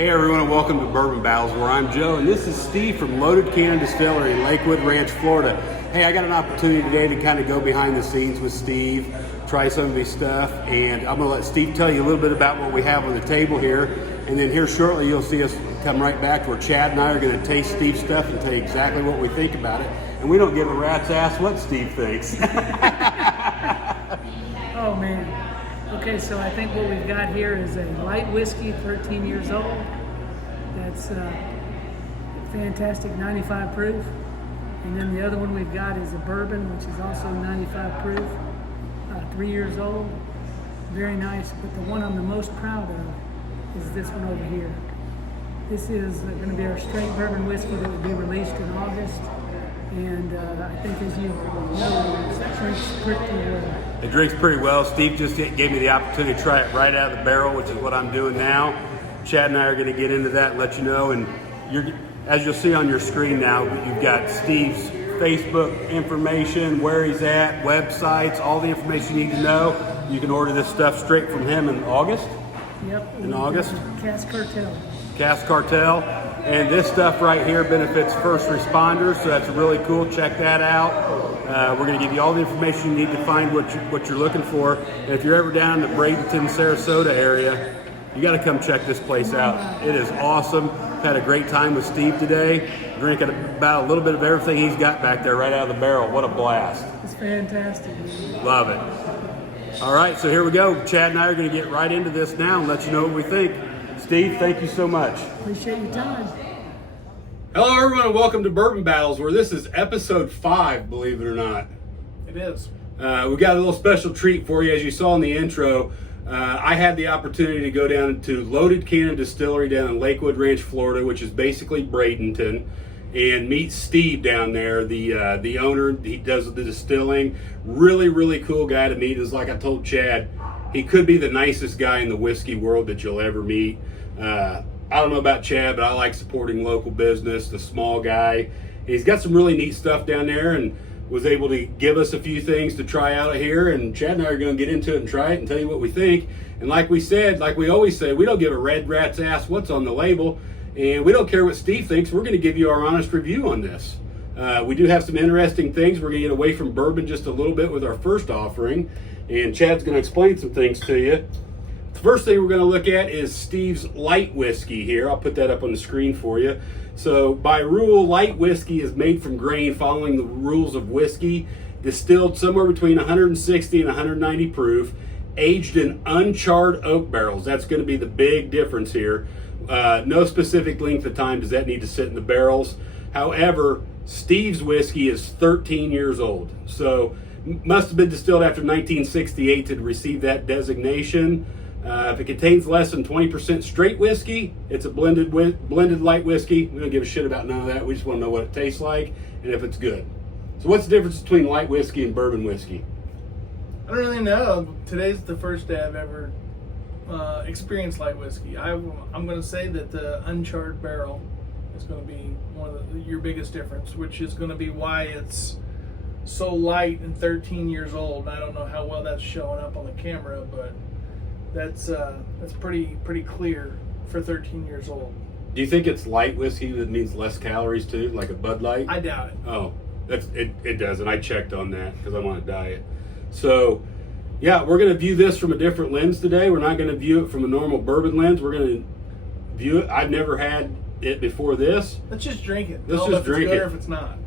Hey everyone, and welcome to Bourbon Battles, where I'm Joe, and this is Steve from Loaded Cannon Distillery in Lakewood Ranch, Florida. Hey, I got an opportunity today to kind of go behind the scenes with Steve, try some of his stuff, and I'm going to let Steve tell you a little bit about what we have on the table here, and then here shortly you'll see us come right back where Chad and I are going to taste Steve's stuff and tell you exactly what we think about it, and we don't give a rat's ass what Steve thinks. Oh man. Okay, so I think what we've got here is a light whiskey, 13 years old. That's fantastic, 95 proof. And then the other one we've got is a bourbon, which is also 95 proof, 3 years old. Very nice, but the one I'm the most proud of is this one over here. This is going to be our straight bourbon whiskey that will be released in August. And I think, as you know, it drinks pretty well. It drinks pretty well. Steve just gave me the opportunity to try it right out of the barrel, which is what I'm doing now. Chad and I are going to get into that and let you know. And as you'll see on your screen now, you've got Steve's Facebook information, where he's at, websites, all the information you need to know. You can order this stuff straight from him in August. Yep. In August. Cask Cartel. Cask Cartel. And this stuff right here benefits first responders, so that's really cool. Check that out. We're going to give you all the information you need to find what you're looking for. And if you're ever down in the Bradenton, Sarasota area, you got to come check this place out. It is awesome. Had a great time with Steve today. Drinking about a little bit of everything he's got back there right out of the barrel. What a blast. It's fantastic. Love it. All right, so here we go. Chad and I are going to get right into this now and let you know what we think. Steve, thank you so much. Appreciate your time. Hello, everyone, and welcome to Bourbon Battles, where this is episode 5, believe it or not. It is. We got a little special treat for you. As you saw in the intro, I had the opportunity to go down to Loaded Cannon Distillery down in Lakewood Ranch, Florida, which is basically Bradenton, and meet Steve down there, the owner. He does the distilling. Really, really cool guy to meet. Is like I told Chad, he could be the nicest guy in the whiskey world that you'll ever meet. I don't know about Chad, but I like supporting local business, the small guy. He's got some really neat stuff down there and was able to give us a few things to try out of here. And Chad and I are going to get into it and try it and tell you what we think. And like we said, like we always say, we don't give a red rat's ass what's on the label. And we don't care what Steve thinks. We're going to give you our honest review on this. We do have some interesting things. We're going to get away from bourbon just a little bit with our first offering. And Chad's going to explain some things to you. The first thing we're going to look at is Steve's light whiskey here. I'll put that up on the screen for you. So by rule, light whiskey is made from grain following the rules of whiskey, distilled somewhere between 160 and 190 proof, aged in uncharred oak barrels. That's going to be the big difference here. No specific length of time does that need to sit in the barrels. However, Steve's whiskey is 13 years old. So must have been distilled after 1968 to receive that designation. If it contains less than 20% straight whiskey, it's a blended light whiskey. We don't give a shit about none of that. We just want to know what it tastes like and if it's good. So what's the difference between light whiskey and bourbon whiskey? I don't really know. Today's the first day I've ever experienced light whiskey. I'm going to say that the uncharred barrel is going to be one of your biggest difference, which is going to be why it's so light and 13 years old. I don't know how well that's showing up on the camera, but that's pretty clear for 13 years old. Do you think it's light whiskey that means less calories too, like a Bud Light? I doubt it. Oh, it doesn't. I checked on that because I'm on a diet. So, yeah, we're going to view this from a different lens today. We're not going to view it from a normal bourbon lens. We're going to view it. I've never had it before this. Let's just drink it. Let's Tell just if drink it's good it. or if it's not.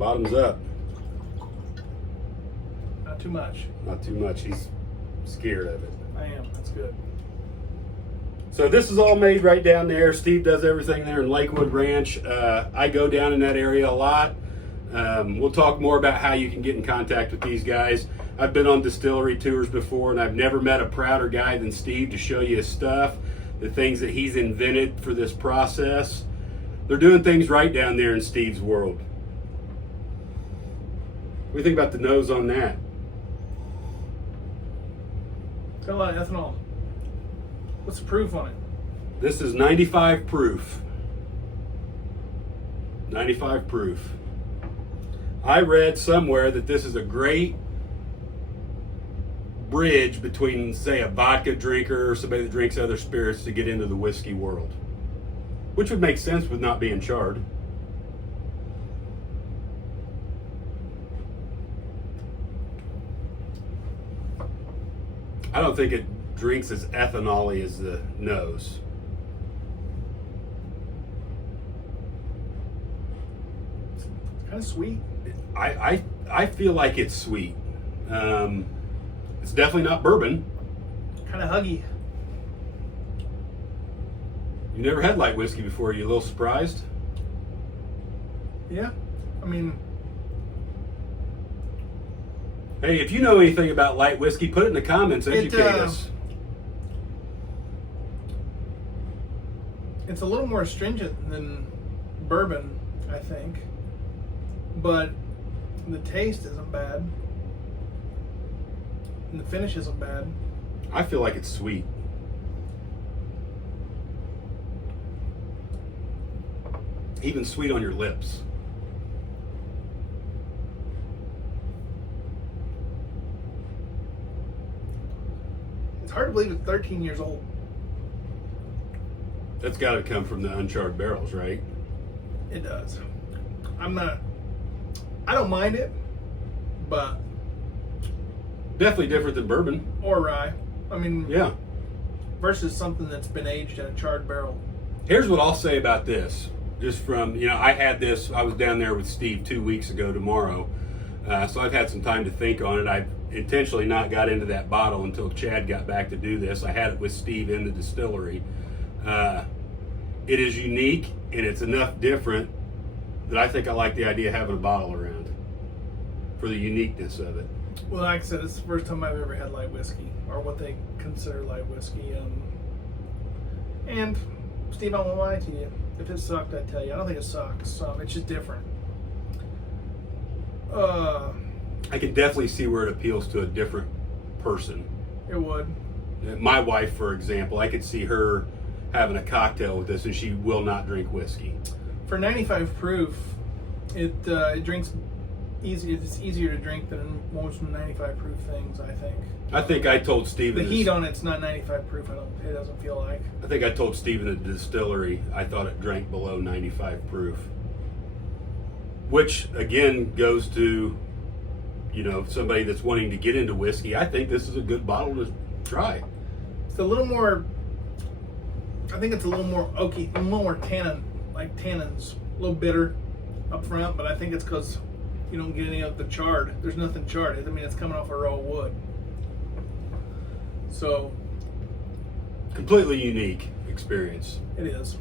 Bottoms up. Not too much. Not too much. He's scared of it. I am. That's good. So this is all made right down there. Steve does everything there in Lakewood Ranch. I go down in that area a lot. We'll talk more about how you can get in contact with these guys. I've been on distillery tours before, and I've never met a prouder guy than Steve to show you his stuff, the things that he's invented for this process. They're doing things right down there in Steve's world. What do you think about the nose on that? Got a lot of ethanol. What's the proof on it? This is 95 proof. 95 proof. I read somewhere that this is a great bridge between, say, a vodka drinker or somebody that drinks other spirits to get into the whiskey world, which would make sense with not being charred. I don't think it drinks as ethanol-y as the nose. It's kind of sweet. I feel like it's sweet. It's definitely not bourbon. Kind of huggy. You never had light whiskey before. Are you a little surprised? Yeah. I mean, Hey, if you know anything about light whiskey, put it in the comments. Educate us. it's a little more astringent than bourbon, I think. But the taste isn't bad. And the finish isn't bad. I feel like it's sweet. Even sweet on your lips. It's hard to believe it's 13 years old. That's got to come from the uncharred barrels, right? It does. I don't mind it, but. Definitely different than bourbon. Or rye. I mean, Yeah. versus something that's been aged in a charred barrel. Here's what I'll say about this. Just from, I had this, I was down there with Steve 2 weeks ago tomorrow. So I've had some time to think on it. I've intentionally not got into that bottle until Chad got back to do this. I had it with Steve in the distillery. It is unique and it's enough different that I think I like the idea of having a bottle around for the uniqueness of it. Well, like I said, it's the first time I've ever had light whiskey, or what they consider light whiskey. And Steve, I won't lie to you. If it sucked, I'd tell you. I don't think it sucks. It's just different. I can definitely see where it appeals to a different person. It would. My wife, for example, I could see her having a cocktail with this, and she will not drink whiskey. For 95 proof, it drinks easy. It's easier to drink than most 95 proof things, I think. I think I told Steven The heat on it's not 95 proof. It doesn't feel like. I think I told Steven at the distillery I thought it drank below 95 proof. Which again goes to, somebody that's wanting to get into whiskey. I think this is a good bottle to try. It's a little more. I think it's a little more oaky, a little more tannin, like tannins, a little bitter up front. But I think it's because you don't get any of the charred. There's nothing charred. I mean, it's coming off a raw wood. So Completely unique experience. it is.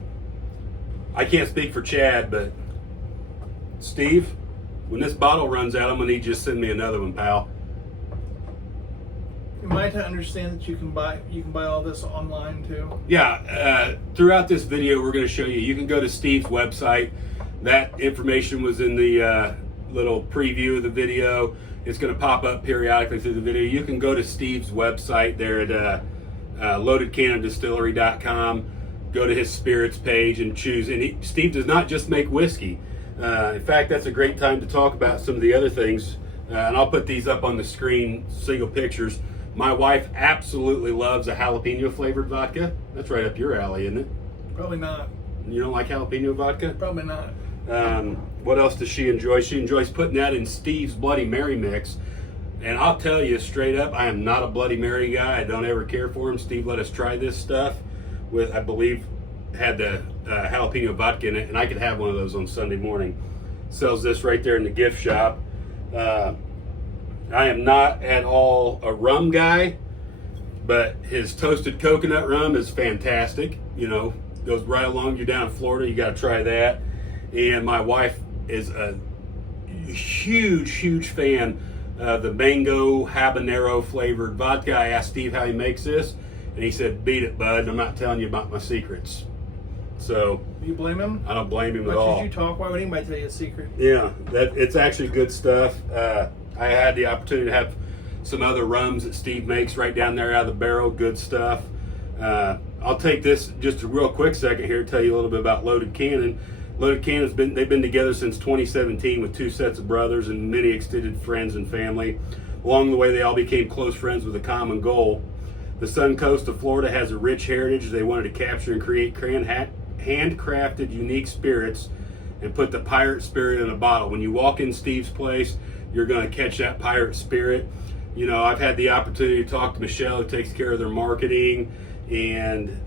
I can't speak for Chad, but Steve, when this bottle runs out, I'm gonna need you to send me another one, pal. Am I to understand that you can buy all this online too? Yeah, throughout this video, we're going to show you. You can go to Steve's website. That information was in the little preview of the video. It's going to pop up periodically through the video. You can go to Steve's website there at loadedcannondistillery.com. Go to his spirits page and choose. And Steve does not just make whiskey. In fact, that's a great time to talk about some of the other things. And I'll put these up on the screen, single pictures. My wife absolutely loves a jalapeno flavored vodka. That's right up your alley, isn't it? Probably not. You don't like jalapeno vodka? Probably not. What else does she enjoy? She enjoys putting that in Steve's Bloody Mary mix. And I'll tell you straight up, I am not a Bloody Mary guy. I don't ever care for him. Steve let us try this stuff with, I believe, had the jalapeno vodka in it, and I could have one of those on Sunday morning. Sells this right there in the gift shop. I am not at all a rum guy, but his toasted coconut rum is fantastic. Goes right along. You're down in Florida, you got to try that. And my wife is a huge fan of the mango habanero flavored vodka. I asked Steve how he makes this, and he said, "Beat it, bud. I'm not telling you about my secrets." So Do you blame him? I don't blame him Much at all. as you talk, why would anybody tell you a secret? Yeah, it's actually good stuff. I had the opportunity to have some other rums that Steve makes right down there out of the barrel. Good stuff. I'll take this just a real quick second here to tell you a little bit about Loaded Cannon. Loaded Cannon's they've been together since 2017 with 2 sets of brothers and many extended friends and family. Along the way, they all became close friends with a common goal. The Sun Coast of Florida has a rich heritage they wanted to capture and create handcrafted, unique spirits and put the pirate spirit in a bottle. When you walk in Steve's place, you're going to catch that pirate spirit. You know, I've had the opportunity to talk to Michelle, who takes care of their marketing, and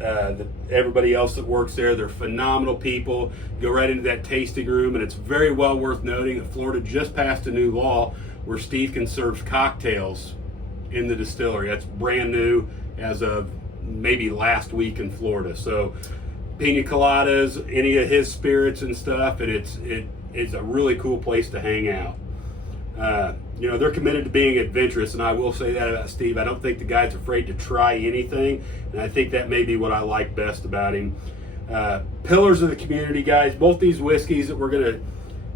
everybody else that works there. They're phenomenal people. Go right into that tasting room, and it's very well worth noting that Florida just passed a new law where Steve can serve cocktails in the distillery. That's brand new as of maybe last week in Florida. So pina coladas, any of his spirits and stuff, and it's a really cool place to hang out. You know, they're committed to being adventurous, and I will say that about Steve. I don't think the guy's afraid to try anything, and I think that may be what I like best about him. Pillars of the community, guys. Both these whiskeys that we're going to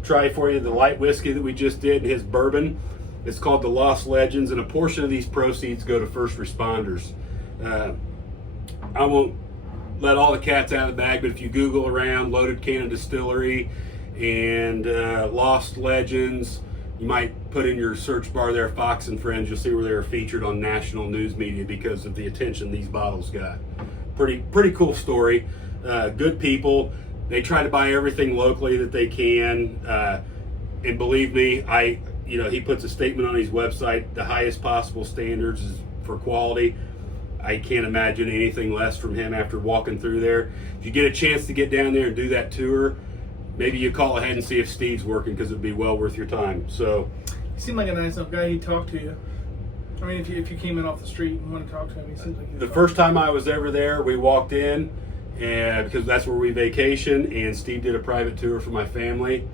try for you, the light whiskey that we just did and his bourbon, it's called the Lost Legends, and a portion of these proceeds go to first responders. I won't let all the cats out of the bag, but if you Google around Loaded Cannon Distillery and Lost Legends, you might put in your search bar there, Fox and Friends, you'll see where they were featured on national news media because of the attention these bottles got. Pretty cool story. Good people. They try to buy everything locally that they can. And believe me, he puts a statement on his website, the highest possible standards for quality. I can't imagine anything less from him after walking through there. If you get a chance to get down there and do that tour, maybe you call ahead and see if Steve's working, because it'd be well worth your time. So, he seemed like a nice enough guy. He'd talk to you. I mean, if you came in off the street and wanted to talk to him, he seemed like the first time I was ever there, we walked in, and because that's where we vacation, and Steve did a private tour for my family.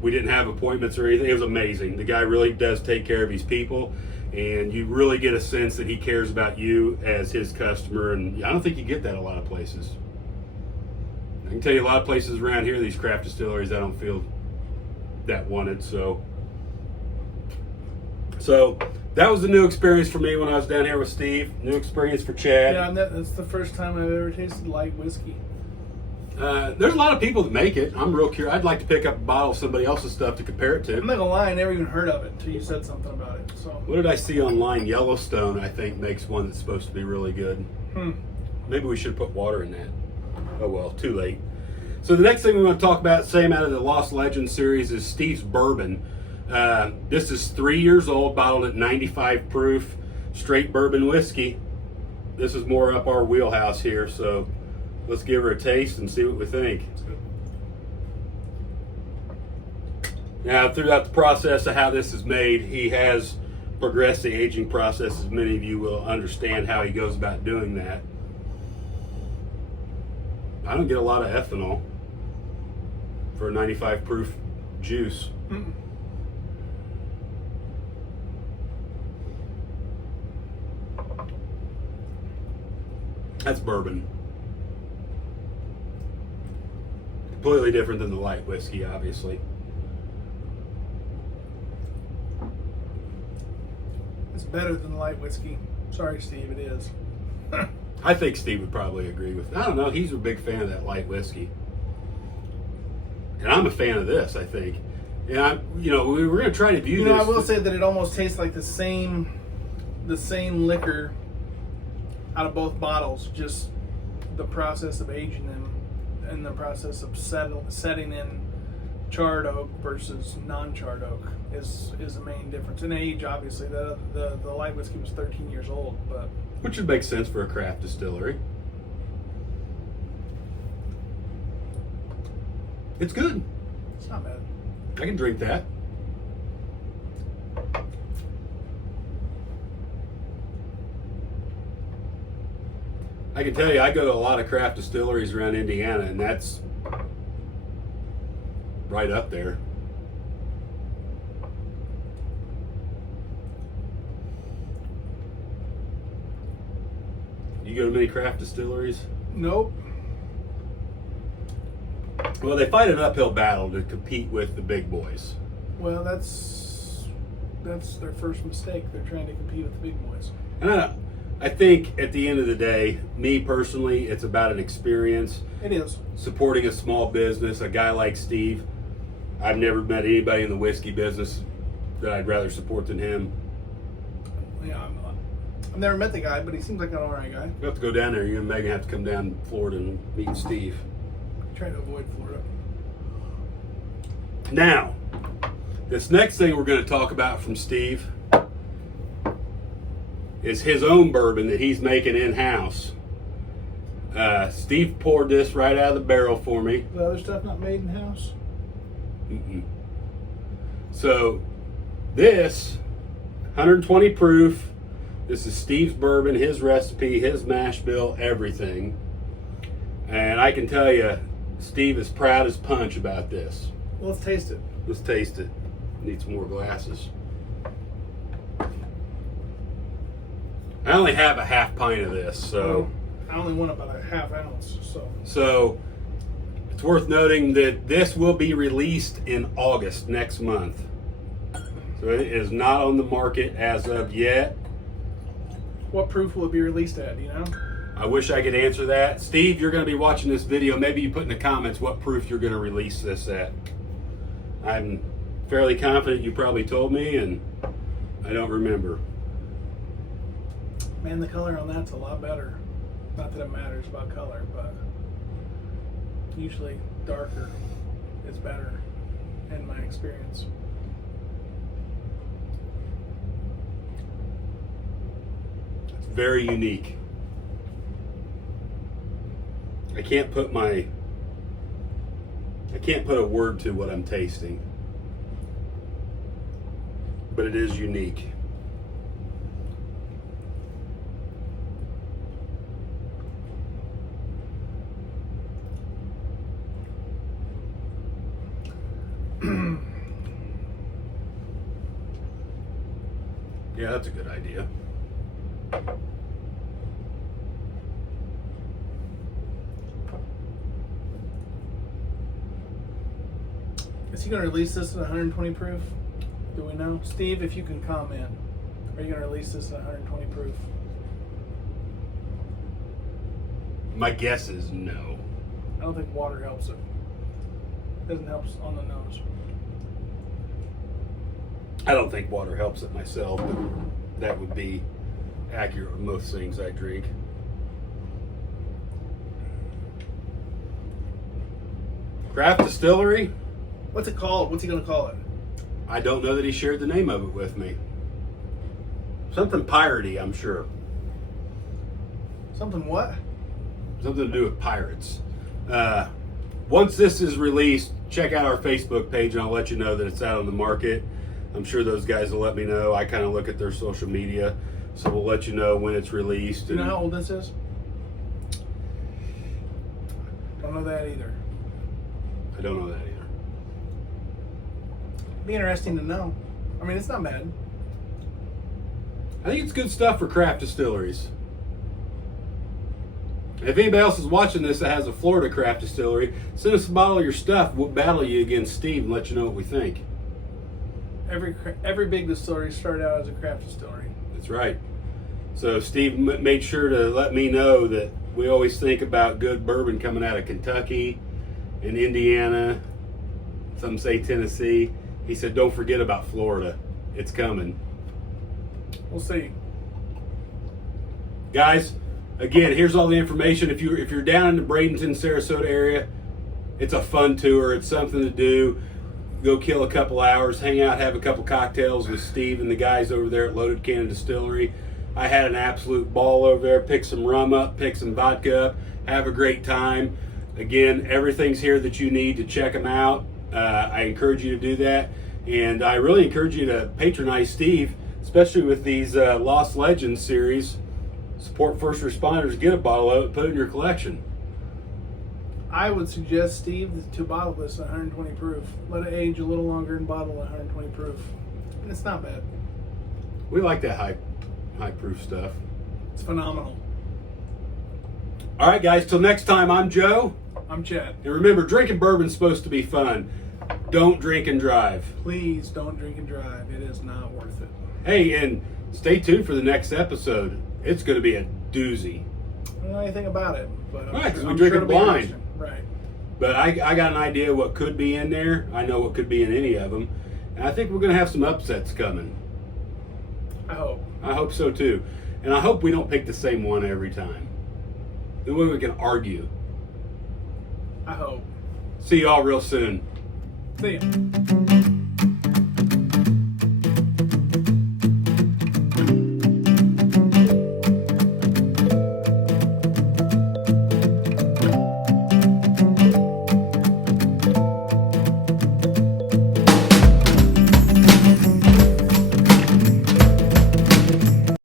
We didn't have appointments or anything. It was amazing. The guy really does take care of his people, and you really get a sense that he cares about you as his customer, and I don't think you get that a lot of places. I can tell you a lot of places around here, these craft distilleries, I don't feel that wanted. So that was a new experience for me when I was down here with Steve. New experience for Chad. Yeah, that's the first time I've ever tasted light whiskey. There's a lot of people that make it. I'm real curious. I'd like to pick up a bottle of somebody else's stuff to compare it to. I'm not gonna lie, I never even heard of it until you said something about it. So what did I see online? Yellowstone, I think, makes one that's supposed to be really good. Maybe we should put water in that. Oh well, too late. So the next thing we want to talk about, same out of the Lost Legends series, is Steve's Bourbon. This is 3 years old, bottled at 95 proof, straight bourbon whiskey. This is more up our wheelhouse here, so let's give her a taste and see what we think. Now, throughout the process of how this is made, he has progressed the aging process, as many of you will understand how he goes about doing that. I don't get a lot of ethanol for a 95 proof juice. That's bourbon. Completely different than the light whiskey, obviously. It's better than light whiskey. Sorry, Steve, it is. I think Steve would probably agree with. I don't know. He's a big fan of that light whiskey, and I'm a fan of this. I think, and we were going to try to do this. I will say that it almost tastes like the same liquor out of both bottles. Just the process of aging them and the process of setting in charred oak versus non-charred oak is the main difference. In age, obviously, the light whiskey was 13 years old, but. Which would make sense for a craft distillery. It's good. It's not bad. I can drink that. I can tell you, I go to a lot of craft distilleries around Indiana, and that's right up there. You go to many craft distilleries? Nope. Well, they fight an uphill battle to compete with the big boys. Well, that's their first mistake. They're trying to compete with the big boys. And I think at the end of the day, me personally, it's about an experience. It is. Supporting a small business, a guy like Steve. I've never met anybody in the whiskey business that I'd rather support than him. Yeah, I've never met the guy, but he seems like an alright guy. You have to go down there. You and Megan have to come down to Florida and meet Steve. Trying to avoid Florida. Now, this next thing we're going to talk about from Steve is his own bourbon that he's making in-house. Steve poured this right out of the barrel for me. The other stuff not made in house? Mm-mm. So, this, 120 proof, this is Steve's bourbon, his recipe, his mash bill, everything. And I can tell you, Steve is proud as punch about this. Well, let's taste it. Let's taste it. Need some more glasses. I only have a half pint of this, so... I only want about a half ounce, So, it's worth noting that this will be released in August next month. So it is not on the market as of yet. What proof will it be released at, do you know? I wish I could answer that. Steve, you're going to be watching this video. Maybe you put in the comments what proof you're going to release this at. I'm fairly confident you probably told me, and I don't remember. Man, the color on that's a lot better. Not that it matters about color, but usually darker is better in my experience. It's very unique. I can't put a word to what I'm tasting, but it is unique. Yeah, that's a good idea. Is he going to release this at 120 proof? Do we know? Steve, if you can comment. Are you going to release this at 120 proof? My guess is no. I don't think water helps it. Doesn't help on the nose. I don't think water helps it myself, but that would be accurate with most things I drink. Craft Distillery? What's it called? What's he going to call it? I don't know that he shared the name of it with me. Something piratey, I'm sure. Something what? Something to do with pirates. Once this is released, check out our Facebook page and I'll let you know that it's out on the market. I'm sure those guys will let me know. I kind of look at their social media, so we'll let you know when it's released. Do you know how old this is? Don't know that either. I don't know that either. Be interesting to know. I mean, it's not bad. I think it's good stuff for craft distilleries. If anybody else is watching this that has a Florida craft distillery, send us a bottle of your stuff. We'll battle you against Steve and let you know what we think. Every big distillery started out as a craft distillery. That's right. So Steve made sure to let me know that we always think about good bourbon coming out of Kentucky and Indiana. Some say Tennessee. He said, don't forget about Florida. It's coming. We'll see. Guys, again, here's all the information. If you're down in the Bradenton, Sarasota area, it's a fun tour. It's something to do. Go kill a couple hours, hang out, have a couple cocktails with Steve and the guys over there at Loaded Cannon Distillery. I had an absolute ball over there. Pick some rum up, pick some vodka up, have a great time. Again, everything's here that you need to check them out. I encourage you to do that. And I really encourage you to patronize Steve, especially with these Lost Legends series. Support first responders, get a bottle of it, put it in your collection. I would suggest, Steve, to bottle this at 120 proof. Let it age a little longer and bottle at 120 proof. And it's not bad. We like that high proof stuff. It's phenomenal. All right, guys, till next time, I'm Joe. I'm Chad. And remember, drinking bourbon's supposed to be fun. Don't drink and drive. Please don't drink and drive. It is not worth it. Hey, and stay tuned for the next episode. It's going to be a doozy. I don't know anything about it, but Right, 'cause we drink it it'll be blind. interesting. Right. But I got an idea what could be in there. I know what could be in any of them. And I think we're going to have some upsets coming. I hope. I hope so too. And I hope we don't pick the same one every time. The way we can argue. I hope. See y'all real soon. See ya.